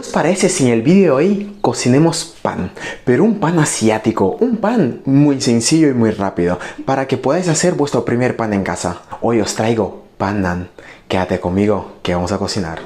¿Qué os parece si en el vídeo de hoy cocinemos pan? Pero un pan asiático, un pan muy sencillo y muy rápido, para que podáis hacer vuestro primer pan en casa. Hoy os traigo pan nan. Quédate conmigo que vamos a cocinar.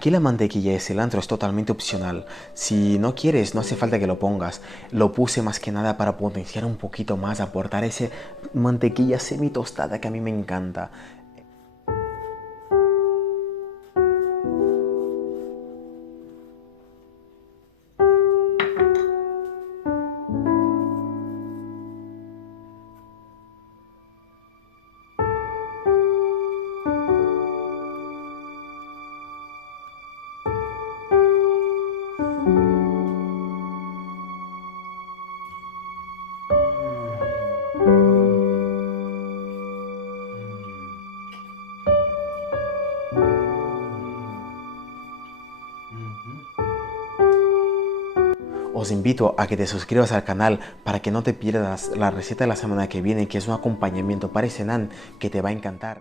Aquí la mantequilla de cilantro es totalmente opcional. Si no quieres, no hace falta que lo pongas. Lo puse más que nada para potenciar un poquito más, aportar ese mantequilla semi tostada que a mí me encanta. Os invito a que te suscribas al canal para que no te pierdas la receta de la semana que viene, que es un acompañamiento para ese naan que te va a encantar.